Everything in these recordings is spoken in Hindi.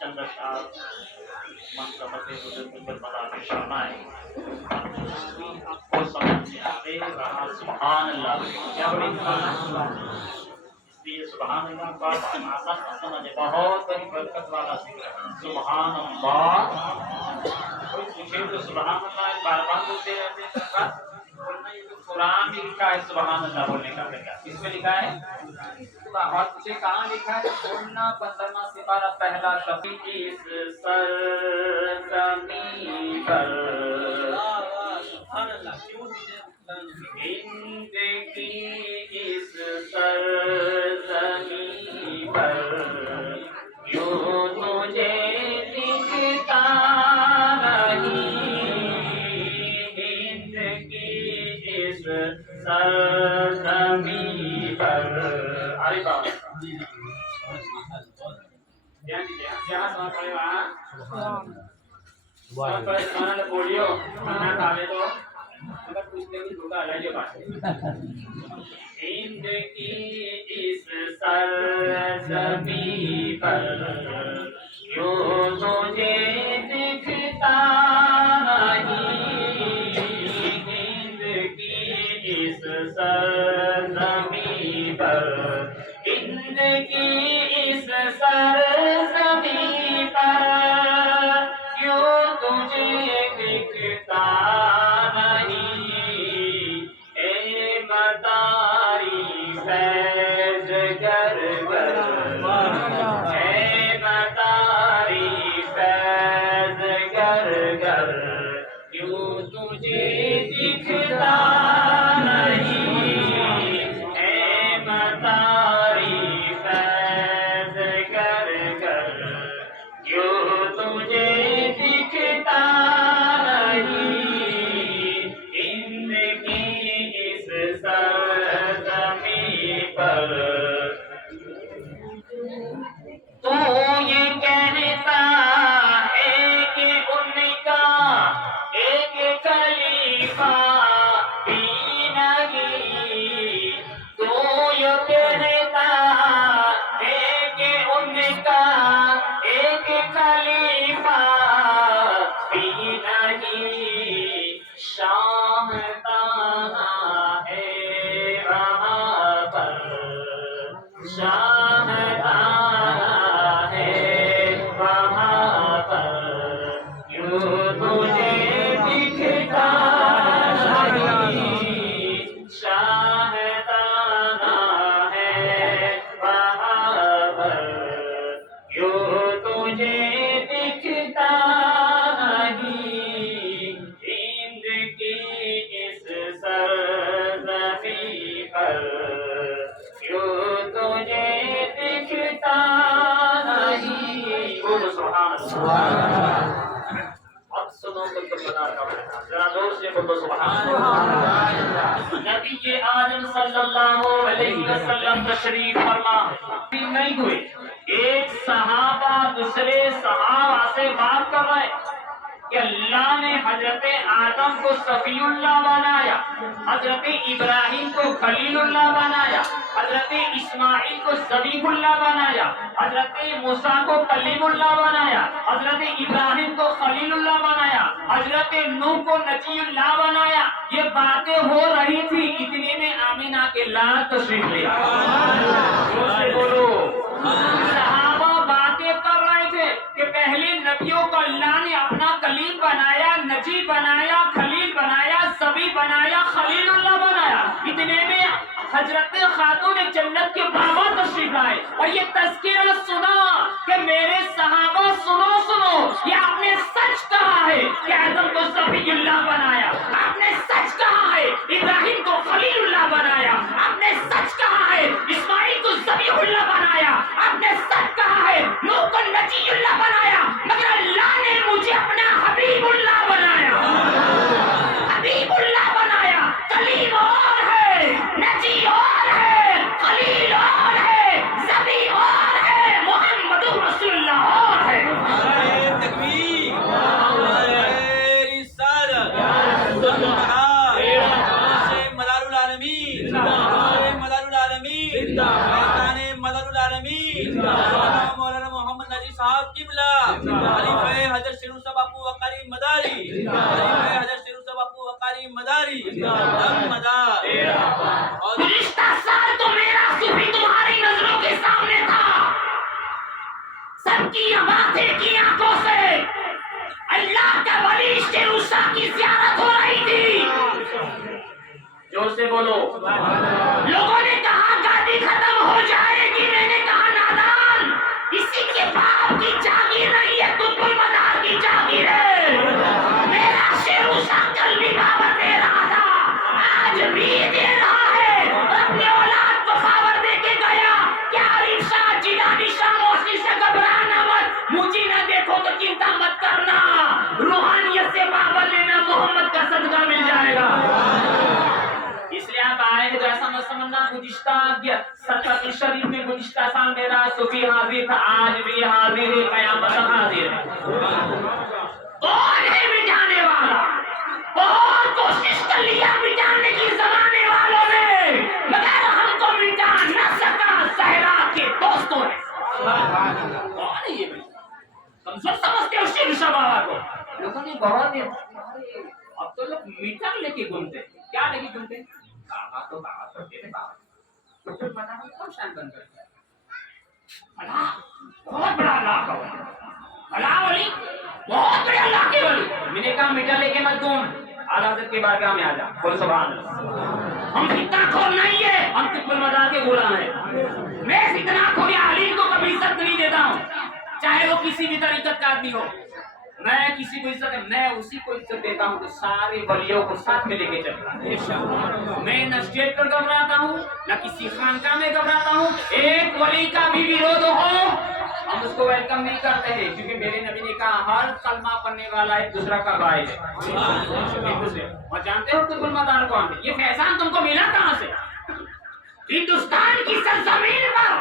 चंद्र शाह मंत्रमते बुजुर्ग बड़ा विशालाएं आपको समझ में आवे रहा सुभान अल्लाह क्या बड़ी इसलिए सुभान अल्लाह का आसान समझ बहुत बड़ी बरकत वाला जिक्र है सुभान अल्लाह कोई पूछे तो सुभान अल्लाह बार-बार बोलते रहते हैं बस बोलना ये तो कुरान में लिखा है सुभान अल्लाह बोलने का तरीका किसमें लिखा है और तुझे कहाँ लिखा है बोलना 15वां सिपारा पहला शब्द इस सरजमीन पर सुभान अल्लाह क्यों हिंद की इस सरजमीन पर यूं तुझे दिखता नहीं हिंद की इस सरजमीन पर अरे बाबा ध्यान दीजिए जहाँ समझ पड़ेगा खाना बोलियो खाना खावे तो अगर कुछ नहीं होगा अलग बात हिंद की इस सरजमीन पर यूं तुझे दिखता नहीं हिंद की इस सरजमीन पर हिंद की इस सरजमीन पर क्यों तुझे दिखता नहीं ए मतारी फैज गर गर ए मतारी फैज गर गर क्यों तुझे दिखता नबी आजम सल्लल्लाहु अलैहि वसल्लम तशरीफ फरमा नहीं हुए एक सहाबा दूसरे सहाबा से बात कर रहे कि अल्लाह ने हजरत आदम को सफीउल्लाह बनाया हजरत इब्राहिम को खलीलुल्लाह बनाया हजरत इस्माइल को ज़बीहुल्लाह बनाया हजरत मूसा को कलीमुल्लाह बनाया हजरत इब्राहिम को खलीलुल्लाह बनाया हजरत नूह को नजीयुल्लाह बनाया ये बातें हो रही थी इतने में आमिना के लाल तशरीफ ले आए बोलो सहाबा बातें कर रहे थे कि पहले नबियों को अल्लाह ने अपना कलीम बनाया नजी बनाया खलील बनाया ज़बी बनाया खलीलुल्लाह बनाया इतने में हजरत खातून जन्नत के बाबा तशरीफ आए और ये तज़किरा सुना कि मेरे सहाबा सुनो सुनो ये आपने सच कहा है कि आदम को ज़बीहुल्लाह बनाया आपने सच कहा है इब्राहिम को खलीलुल्लाह बनाया आपने सच कहा है इस्माइल को ज़बीहुल्लाह बनाया आपने सच कहा है नूह को नजीयुल्लाह बनाया मगर अल्लाह ने मुझे अपना हबीबुल्लाह बनाया हबीबुल्लाह बनाया कलीम और है नजी और है खलील और है ज़बी मौलाना मोहम्मद नजीर साहब किबला, खलीफे हजरत शेरुसा बापू वकारी मदारी, खलीफे हजरत शेरुसा बापू वकारी मदारी, दम मदार। गुज़िश्ता साल तो मेरा सूफी तुम्हारी नजरों के सामने था, सबकी बातें की आंखों से अल्लाह का वली शेरुसा की ज़ियारत हो रही थी। जोर से बोलो। लोगों ने कहा गादी खत्म हो जाएगी, मैंने कहा नादान, इसी के बाप की जागीर नहीं है, कुतुब मदार की जागीर है। मेरा शेरुसा कल निभाव दे रहा था, आज भी दे रहा है, अपने औलाद को पावर दे के गया। क्या आरिफ शाह, जिलानी शाह, मौसी से घबराना मत, मुझे ना देखो तो चिंता मत करना, रूहानियत से पावर लेना, मोहम्मद का सदका मिल जाएगा। इसलिए आप आए तो ऐसा मत समझना गुज़िश्ता सत्तर शरीफ में गुज़िश्ता साल मेरा सूफी हाजिर था, आज भी हाजिर है, क़यामत तक हाजिर है। कौन है मिटाने वाला? बहुत कोशिश कर लिया मिटाने की जमाने वालों ने, मगर हमको मिटा न सका सहरा के दोस्तों ने। कौन है ये? कमजोर समझते हो शेरुसा बाबा को? लोगों ने बहुत अब तो लोग मीटर लेके घूमते, क्या लेके घूमते? बाबा तो तेरे बाबा तो फिर पता नहीं कौन शान बन गया। अल्लाह बहुत बड़ा अल्लाह का वली, अल्लाह वली बहुत बड़े अल्लाह के वली। मैंने कहा मीटर लेके मत घूम, आला हज़रत के बारगाह में आ जा, बोल सुभान अल्लाह। हम फितनाखोर नहीं है, हम कुतुब मदार के गुलाम हैं। मैं फितनाखोर या अलीम को कभी इज्जत नहीं देता हूँ, चाहे वो किसी भी तरीक़त का आदमी हो। मैं किसी को इज्जत, मैं उसी को इज्जत देता हूँ तो सारे वलियों को साथ में लेके चलता हूँ। मैं न स्टेज पर घबराता हूँ, न किसी खानका में घबराता हूँ। एक वली का भी विरोध हो हम उसको वेलकम नहीं करते हैं, क्योंकि मेरे नबी ने कहा हर कलमा पढ़ने वाला एक दूसरा का भाई है। और जानते हो कुतुब मदार कौन है? ये फैजान तुमको मिला कहाँ से? हिंदुस्तान की सरजमीन पर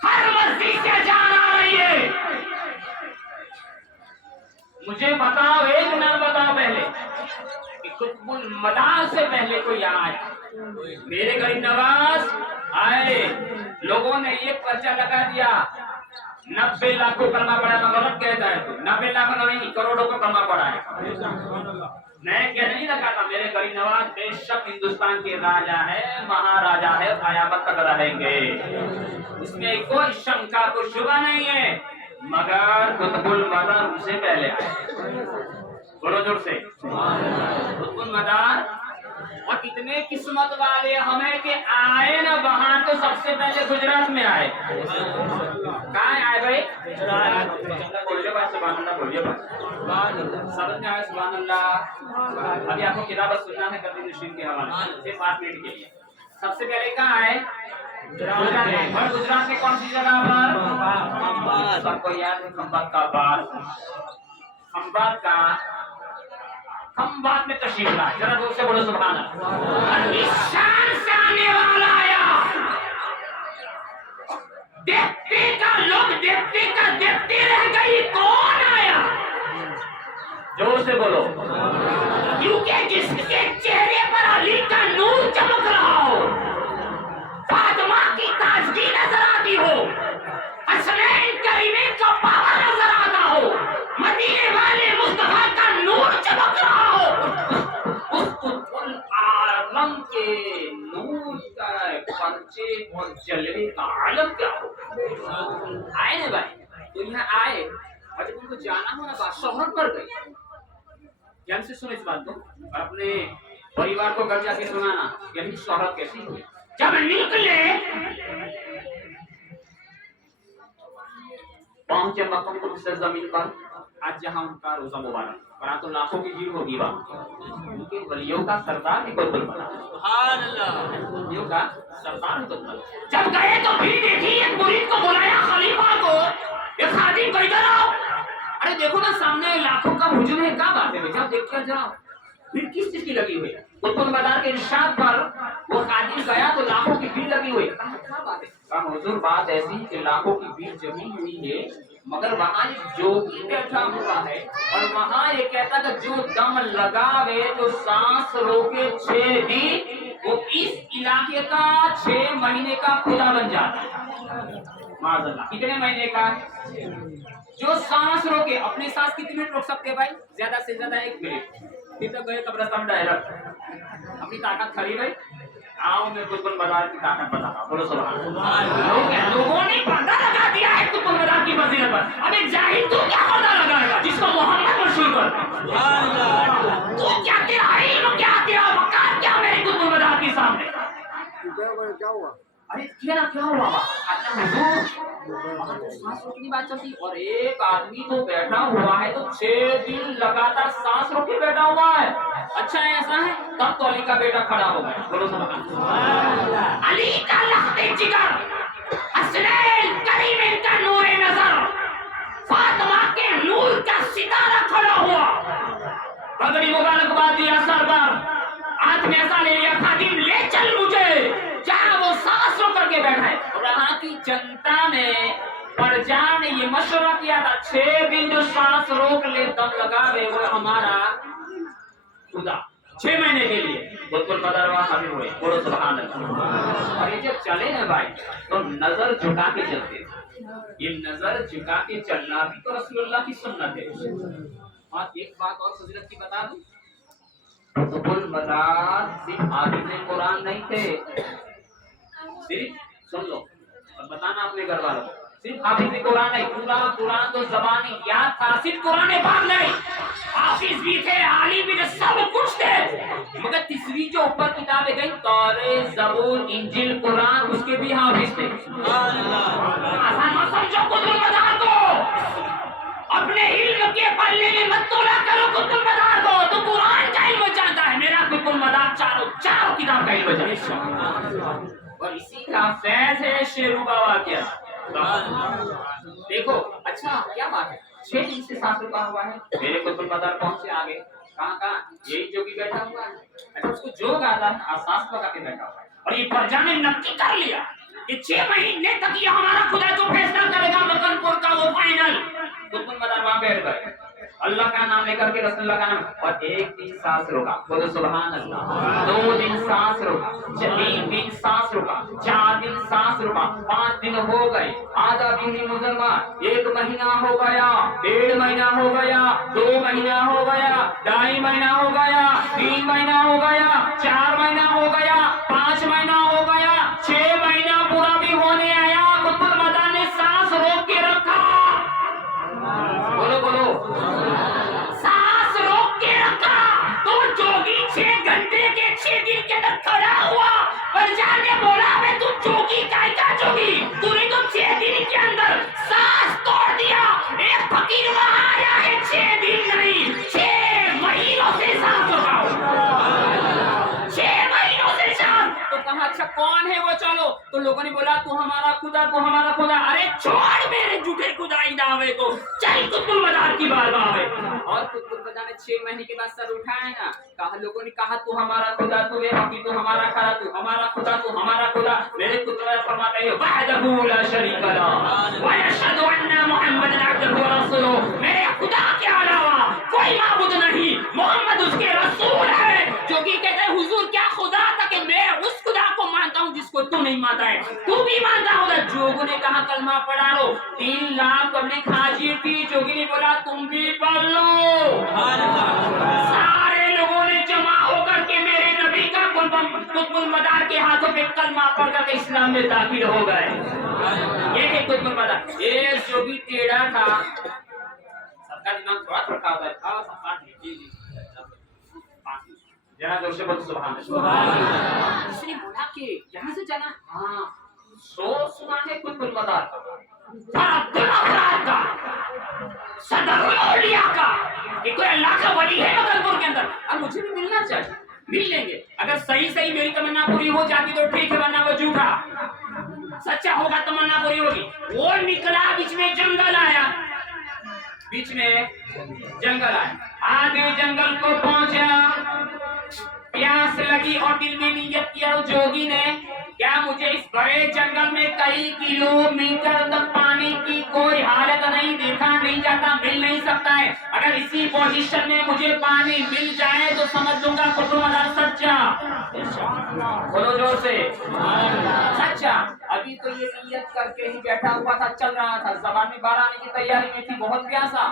हर मस्जिद से जान आ रही है। मुझे बताओ, एक नाम बताओ पहले कि कुतुब मदार से पहले कोई यहाँ आया? मेरे गरीब नवाज आए, लोगों ने एक पर्चा लगा दिया, 90 लाख को कलमा पड़ा। गलत कहता है, 90 लाख नहीं, करोड़ों को कलमा पड़ा है। मैं क्या नहीं लगा था? मेरे गरीब नवाज बेशक हिंदुस्तान के राजा है, महाराजा है, क़यामत तक रहेंगे, इसमें कोई शंका को शुबा नहीं है। मगर कुतुबुल मदार उनसे पहले आए। बोलो जोर से कुतुबुल मदार। और इतने किस्मत वाले हमें कि आए ना वहां तो सबसे पहले गुजरात में आए। कहाँ आए भाई? बोलिए भाई, सुभान अल्लाह बोलिए भाई, समझ में आए? सुभान अल्लाह। अभी आपको किताब सुनना है कबीर नशीन के हवाले से 5 मिनट के लिए। सबसे पहले कहाँ आए? गुजरात में। और गुजरात में कौन सी जगह पर? सबको याद है खंबात का बात, खंबात में तशरीफ लाए। जरा जोर से बोलो सुभान अल्लाह। इस शान से आने वाला आया, देखते का लोग देखते रह गई। कौन आया? जोर से बोलो। क्योंकि जिसके चेहरे पर अली का नूर चमक रहा हो, फातिमा की ताजगी नजर आती हो, हसनैन करीमैन का पावर नजर आता हो, मदीने वाले मुस्तफा का नूर चमक रहा हो, उस कुल आलम के नूर का पंचे और जलवे का आलम क्या हो? आए ना भाई, तो यहाँ आए और जब उनको जाना हो ना, बात शोहरत बढ़ गई। ध्यान से सुनो इस बात को, और अपने परिवार को घर जाके सुनाना यही शोहरत कैसी हुई। जब निकले पहुंचे मक्का मुकद्दस जमीन पर, आज जहां उनका रोजा मुबारक, वहां तो लाखों की भीड़ होगी। वहां उनके वलियों का सरदार ही कुतुब मदार, सुभान अल्लाह, वलियों का सरदार कुतुब मदार। जब गए तो भीड़ देखी, एक मुरीद को बुलाया, खलीफा को, एक खादिम को, इधर आओ। अरे देखो ना सामने लाखों का हुजूम है, क्या बात है बेटा, देख कर जाओ। भीड़ किस चीज की लगी हुई है? कुतुब मदार के इरशाद पर वो खादिम गया तो लाखों की भीड़ लगी हुई है। क्या बात है? कहा हुजूर बात ऐसी कि लाखों की भीड़ जमी हुई है, मगर वहाँ एक जोगी बैठा हुआ है और वहाँ ये कहता कि जो दम लगावे, जो सांस रोके 6 दिन वो इस इलाके का 6 महीने का खुदा बन जाता है। माज़अल्लाह, कितने महीने का? जो सांस रोके, अपनी सांस कितने मिनट रोक सकते हैं भाई? ज्यादा से ज्यादा 1 मिनट। फिर तो गए कब्रिस्तान डायरेक्ट। अपनी ताकत खड़ी भाई। आओ मैं कुतुब मदार की ताकत बताता हूँ। बोलो सुभान अल्लाह। लोगों ने पर्दा लगा दिया है कुतुब मदार की फजीलत पर। अबे जाहिल, तू क्या पर्दा लगाएगा जिसको मोहम्मद मशहूर कर? तू क्या, तेरा इल्म क्या, तेरा वकार क्या मेरे कुतुब मदार के सामने? क्या हुआ? अरे क्या हुआ? सांस रोकने की बात चलती, और एक आदमी तो बैठा हुआ है तो 6 दिन लगातार सांस रोक के बैठा हुआ है। अच्छा है, ऐसा है? तब तो अली का बेटा खड़ा हो गया। बोलो सुभान। अली का लख्ते जिगर, हसनैन करीम का नूर नजर, फातिमा के नूर का सितारा खड़ा हुआ। पगड़ी मुबारकबाद दिया सर पर, हाथ में ऐसा ले लिया, खादिम ले चल मुझे जहां वो सांस रोक करके बैठा है। और वहां की जनता ने, प्रजा ने ये मशवरा किया था 6 दिन जो सांस रोक ले, दम लगावे, वो हमारा खुदा 6 महीने के लिए बिल्कुल बदरवा हाजिर हुए। बोलो सुभान अल्लाह। और ये जब चले ना भाई तो नजर झुका के चलते। ये नजर झुका के चलना भी तो रसूलुल्लाह की सुन्नत है। और एक बात और फजीलत की बता दूं, कुतुबुल मदार सिर्फ हाफिज़े कुरान नहीं थे। सिर्फ सुन लो और बताना अपने घर वालों को, सिर्फ हाफिज़े कुरान नहीं, पूरा कुरान तो ज़बानी याद था। सिर्फ कुरान पाक नहीं, हाफिज भी थे, आलिम भी थे, सब कुछ थे। मगर तीसरी जो ऊपर किताबें गई, तौरात, ज़बूर, इंजील, कुरान, उसके भी हाफिज थे। आसान मत समझो कुतुबुल मदार को, अपने इल्म के पल्ले में मत तोला करो कुतुबुल मदार को। तो कुरान का इल्म जानता है, मेरा कुतुबुल मदार चारों किताब का इल्म जानता है। और इसी का फैज़ है शेरू बाबा क्या। देखो अच्छा क्या बात है, 6 दिन से सांस रुका हुआ है, मेरे कुतुबुल मदार पहुंचे आगे। कहाँ यही जोगी बैठा हुआ है। अच्छा, उसको जोग आता है, सांस लगा के बैठा हुआ है। और ये प्रजा ने नक्की कर लिया कि 6 महीने तक ये हमारा खुदा जो फैसला करेगा मकनपुर का, वो फाइनल। कुतुबुल मदार वहां बैठ गए, अल्लाह का नाम लेकर के, रसूलुल्लाह का नाम, और 1 दिन सांस रोका। बोलो सुभान अल्लाह। 2 दिन सांस रोका, 3 दिन सांस रोका, 4 दिन सांस रोका, 5 दिन हो गए, आधा दिन मुसलमान, 1 महीना हो गया, 1.5 महीना हो गया, 2 महीना हो गया, 2.5 महीना हो गया, 3 महीना हो गया, 4 महीना हो गया, 5 महीना हो गया, 6 महीना पूरा भी होने आया। कुतुबुल मदार ने सांस रोक के रखा। बोलो सांस रोक के रखा। तो जोगी 6 घंटे के 6 दिन के अंदर खड़ा हुआ। प्रजा ने बोला, वे तू जोगी काय का जोगी, तूने तो 6 दिन के अंदर सांस तोड़ दिया। एक फकीर वहां आया है, 6 दिन नहीं 6 महीनों से सांस रोकाओ, 6 महीनों से सांस। तो कहा अच्छा कौन है वो, चलो। तो लोगों ने बोला तू हमारा खुदा, तू हमारा खुदा। अरे छोड़ मेरे झूठे खुदाई दावे को, चल कुतुबुल मदार की बारगाह में। और कुतुबुल मदार ने 6 महीने के बाद सर उठाए ना, कहा, लोगों ने कहा तू हमारा खुदा, तू हकी, तू हमारा खरा, तू हमारा खुदा, तू हमारा खुदा। मेरे कुतुबुल मदार फरमाते हैं वहदहू ला शरीका लहू व अशहदु अन्ना मुहम्मदन अब्दुहु व रसूलुहु, मेरे खुदा के अलावा कोई माबूद नहीं, मोहम्मद उसके रसूल है। जो कि कहते हैं हुजूर क्या खुदा था कि मैं उस खुदा को मानता हूँ जिसको तू नहीं मानता है, तू भी मानता होगा। जोगी ने कहा कलमा पढ़ा लो, 3 लाख हमने हाजिर की। जोगी ने बोला तुम भी पढ़ लो। सारे लोगों ने जमा होकर के मेरे नबी का कुतुबुल मदार के हाथों पे कलमा पढ़ करके इस्लाम में दाखिल हो गए। ये है कुतुबुल मदार। ये जोगी टेढ़ा था, सबका दिमाग थोड़ा रखा होता है। जरा जोर से बोल सुभान अल्लाह। इसने बोला कि यहाँ से चला, हाँ सोच सुना है कुतुबुल मदार का, सदरुल औलिया का, कि कोई अल्लाह का वली है मकनपुर के अंदर, अब मुझे भी मिलना चाहिए, मिल लेंगे। अगर सही सही मेरी तमन्ना पूरी हो जाती तो ठीक है, वरना वो झूठा। सच्चा होगा तमन्ना पूरी होगी। वो निकला, बीच में जंगल आया, बीच में जंगल आया, आगे जंगल को पहुंचा, प्यास लगी और दिल में नियत किया जोगी ने, क्या मुझे इस बड़े जंगल में कई किलोमीटर तक पानी की कोई हालत नहीं, देखा नहीं जाता, मिल नहीं सकता है। अगर इसी पोजीशन में मुझे पानी मिल जाए तो समझ लूंगा कुतुब मीनार सच्चा। बोलो जोर से, सच्चा। अभी तो ये नियत करके ही बैठा हुआ था, चल रहा था, जबान में बाहर आने की तैयारी में थी, बहुत प्यासा,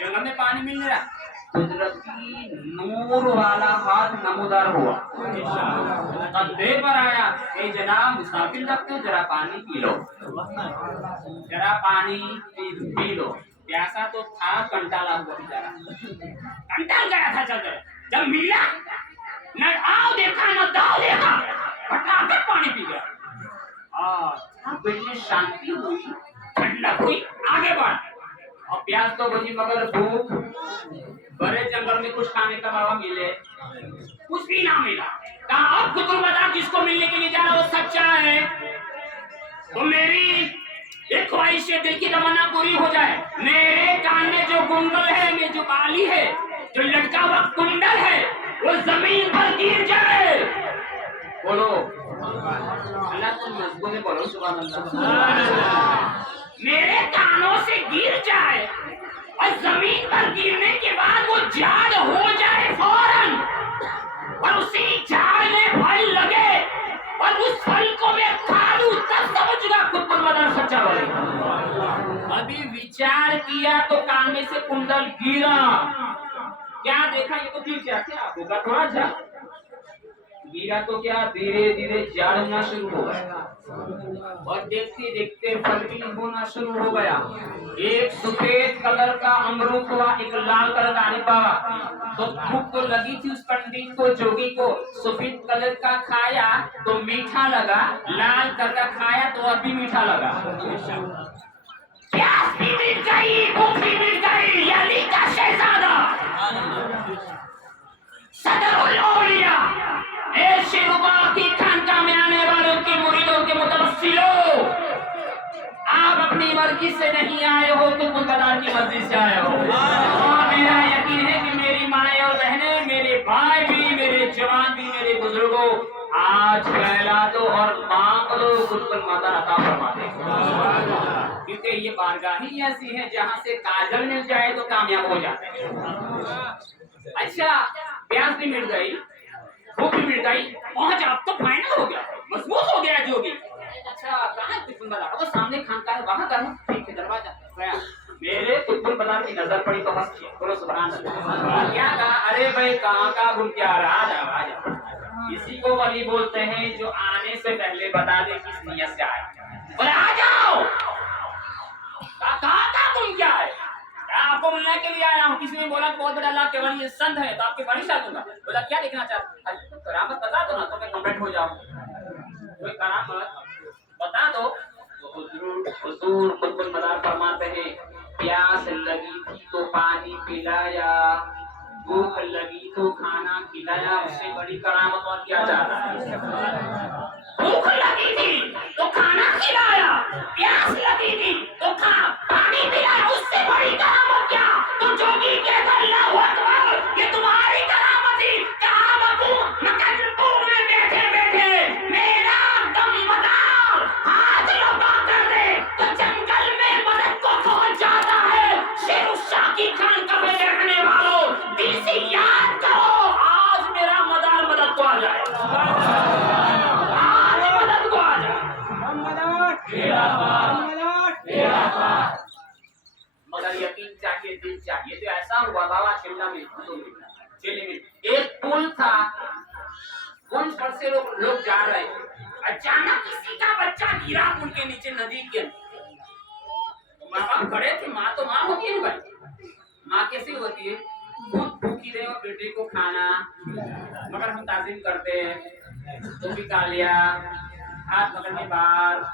जंगल में पानी मिल रहा। कुदरती नूर वाला हाथ नमूदार हुआ, कंधे पर आया, ए जनाब मुसाफिर लगते हो, जरा पानी पी लो, जरा पानी पी लो। प्यासा तो था, कंटाला हुआ बेचारा, कंटाल गया था चलकर। जब मिला न आओ देखा न दाओ देखा, फटाफट पानी पी गया। दिल में शांति हुई, ठंडक हुई, आगे बढ़। और प्यास तो बुझी मगर भूख, बड़े जंगल में कुछ खाने का मौका मिले, कुछ भी ना मिला। कहा अब कुतुब मीनार जिसको मिलने के लिए जा रहा वो सच्चा है, तो मेरी एक ख्वाहिश है, दिल की तमन्ना पूरी हो जाए। मेरे कान में जो गुंगल है, में जो बाली है, जो लटका हुआ कुंडल है, वो जमीन पर गिर जाए। बोलो अल्लाह, तुम मजबूत में बोलो सुभान अल्लाह। मेरे कानों से गिर जाए और जमीन पर गिरने के बाद वो झाड़ हो जाए फौरन, और उसी झाड़ में फल लगे और उस फल को मैं खा लूं, तब समझूंगा कुतुब मीनार सच्चा है। अभी विचार किया तो कान में से कुंडल गिरा, क्या देखा, ये तो गिर गया, क्या होगा, थोड़ा जा गिरा तो क्या, धीरे धीरे झाड़ होना शुरू हो गया, और देखते देखते फल भी होना शुरू हो गया। एक सफेद कलर का अमरूद हुआ, एक लाल कलर का अनिपा। तो भूख तो लगी थी उस पंडित को, जोगी को। सफेद कलर का खाया तो मीठा लगा, लाल कलर का खाया तो और भी मीठा लगा। प्यास भी मिट गई, भूख भी मिट गई। अली का शहजादा सदरुल औलिया, शेरुबा की खानका में आने वालों के मुरीदों के मुतवस्सिलों, आप अपनी मर्जी से नहीं आए हो, तो कुतुब मीनार की मस्जिद से आए हो। और मेरा यकीन है कि मेरी माएं और बहनें, मेरे भाई भी, मेरे जवान भी, मेरे बुजुर्गों, आज फैला दो और मांग लो, कुतुब मीनार अता फरमा दे। क्योंकि ये बारगाह ही ऐसी है जहाँ से काजल मिल जाए तो कामयाब हो जाते हैं। अच्छा, प्यास भी मिल गई, भूख भी मिल गई, पहुंच, अब तो फाइनल हो गया, मजबूत हो गया जोगी। अच्छा, कहाँ कुतुब मीनार, वो सामने खानका है, वहां करूं, ठीक है, दरवाजा गया। मेरे कुतुब मीनार की नजर पड़ी तो हंस के बोलो सुभान अल्लाह। क्या कहा, अरे भाई कहाँ का घूम के आ रहा, आ जा। इसी को वली बोलते हैं जो आने से पहले बता दे किस नियत से आया। बोले आ जाओ, कहाँ का घूम क्या है, आपको मिलने के लिए आया हूँ। किसी ने बोला बहुत बड़ा अल्लाह के वली संत है, तो आपके बारिशा दूंगा। बोला क्या देखना चाहते, करामत बता दो ना तो मैं कमेंट हो जाऊँ, कोई करामत बता दो। तो हुजूर कुतुब मीनार फरमाते हैं, प्यास लगी थी तो पानी पिलाया, भूख लगी तो खाना खिलाया, उससे बड़ी करामत और क्या चाहता है। भूख लगी थी तो खाना खिलाया, प्यास लगी थी तो पानी पिलाया, उससे बड़ी करामत क्या। तो जोगी के अल्लाहू अकबर, ये तुम्हारी करामत थी। कहा बाबू मकनपुर में बैठे बैठे मेरा दम मदार हाथ लौटा कर दे तो जंगल में मदद को पहुंच जाता है। शेरुशाह की खानका में रहने वालों, दिल से याद करो, आज मेरा मदार मदद को आ जाए, आज मदद को आ जाए। मगर यकीन चाहिए, दिल चाहिए। तो ऐसा हुआ बाबा चिल्ला में, चिल्ले में एक पुल था, पुल पर से लोग जा रहे थे, अचानक किसी का बच्चा गिरा पुल के नीचे नदी के। माँ बाप खड़े थे, माँ तो माँ होती है भाई, माँ कैसी होती है, खुद भूखी रहे और बेटे को खाना, मगर हम ताज़ीम करते हैं, तो भी खा लिया, हाथ पकड़ने बाहर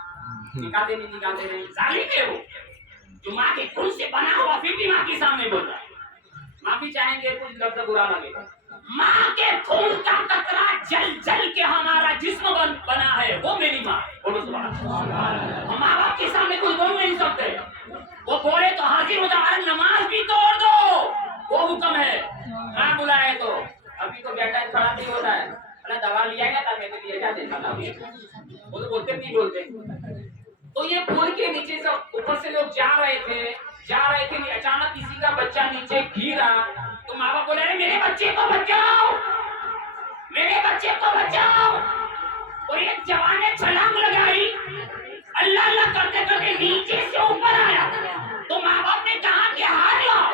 निकालते नहीं, जालिम है वो जो माँ के खून से बना हुआ फिर भी माँ के सामने बोलता है। माफी चाहेंगे, कुछ लफ्ज़ बुरा लगे, माँ के खून का कतरा जल जल के हमारा जिस्म बना है, वो मेरी माँ। बोलो सुभान अल्लाह। हम माँ बाप के सामने कुछ बोल नहीं सकते, वो बोले तो हाजिर हो जाओ, नमाज भी तोड़ दो, वो हुक्म है, ना बुलाए तो। अभी तो बेटा खड़ा नहीं होता है, अरे दवा लिया गया था, मैंने लिया क्या देखा था, वो तो बोलते नहीं बोलते। तो ये पुल के नीचे से ऊपर से लोग जा रहे थे, जा रहे थे कि अचानक किसी का बच्चा नीचे गिरा तो माँ बाप बोले, अरे मेरे बच्चे को बचाओ, मेरे बच्चे को बचाओ। और एक जवान ने छलांग लगाई, अल्लाह अल्लाह करते करते नीचे से ऊपर आया। तो माँ बाप ने कहा कि हार लाओ,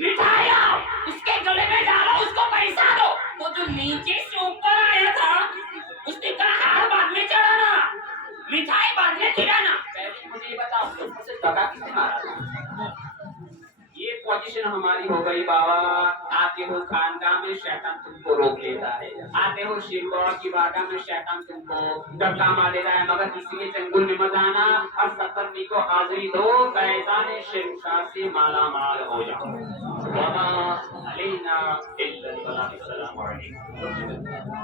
मिठाई लाओ, उसके गले में डालो, उसको पैसा दो। तो जो नीचे से ऊपर आया था उसने कहा हार बाद में चढ़ाना, मिठाई बाद में खिलाना। पहले मुझे ये बताओ, ऊपर से दगा किसने मारा? ये पोजीशन हमारी हो गई बाबा। आते हो खानकाह में शैतान तुमको रोक लेता है, आते हो शिव बाबा की बारगाह में शैतान तुमको धक्का मार देता है, मगर किसी के चंगुल में मत आना और 70 को हाजिरी दो, फैजान शेरशाह से माला माल हो जाओ। वमा अलैना इल्लल बलाग। अस्सलामु अलैकुम।